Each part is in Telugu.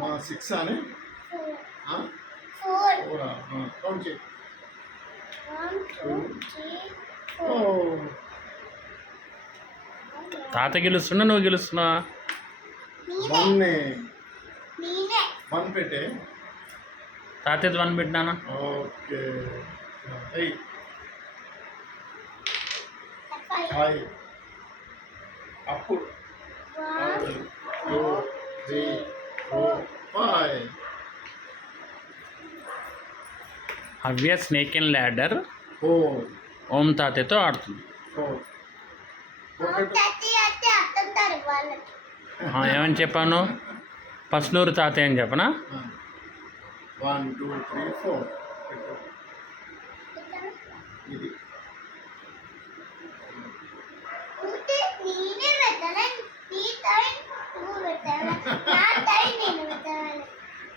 మా 6 అని 4 కౌంట్ చేయి. 1 2 3 తాత గెలుస్తున్నా నువ్వు గెలుస్తున్నావా? 1 పెట్టే. తాత 1 పెట్టినానా? ఓకే. 5 అప్పుడు 1 2 3 4 5. హవ్య స్నేక్ అండ్ ల్యాడర్ 4 ఓం తాతయ్యతో ఆడుతుంది. 4 ఏమని చెప్పాను? పస్నూరు తాతయ్య అని చెప్పనా? 1 2 3 4 ఇది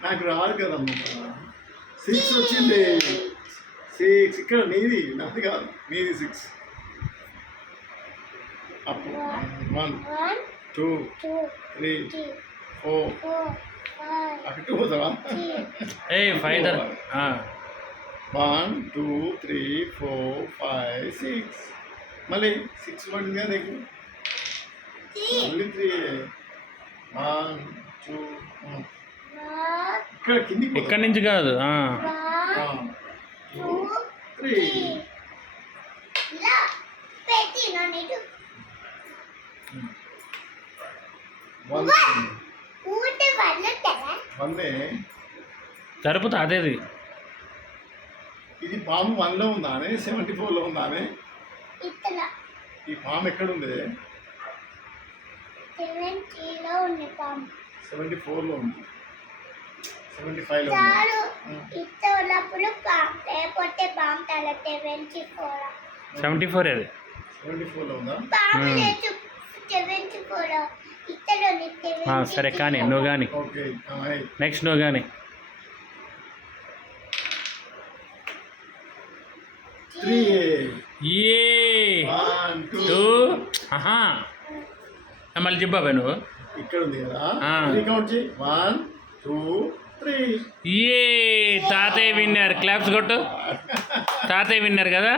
నాకు రాదు కదమ్మా. 6 వచ్చింది. 6 ఇక్కడ నీది, నాది కాదు. నీది 6. అప్పుడు 1 2 3 4 అటు పోతావా? 5 1 2 3 4 5 6. మళ్ళీ 6 పడింది కదా నీకు. మళ్ళీ 3 1 2 ఇక్కడ కిందికి ఇక్కడి నుంచి కాదు. 2 3 1 జరుపు తాతయ్యది. ఇది పాము 1లో ఉందా అని 74లో ఉందా అని? ఈ పాము ఎక్కడ ఉంది? 74లో ఉంది. 75లో ఉంది. 74 అది. 74లో ఉందా? సరే కానీ నువ్వు కానీ ఓకే. నెక్స్ట్ నువ్వు కానీ 3 1 2 మళ్ళీ చెప్పావా నువ్వు? ఇక్కడ ఉంది కదా. 3 కౌంట్ చేయి. 1 2 3. తాతయ్య విన్నర్. క్లాప్స్ కొట్టు. తాతయ్య విన్నర్ కదా.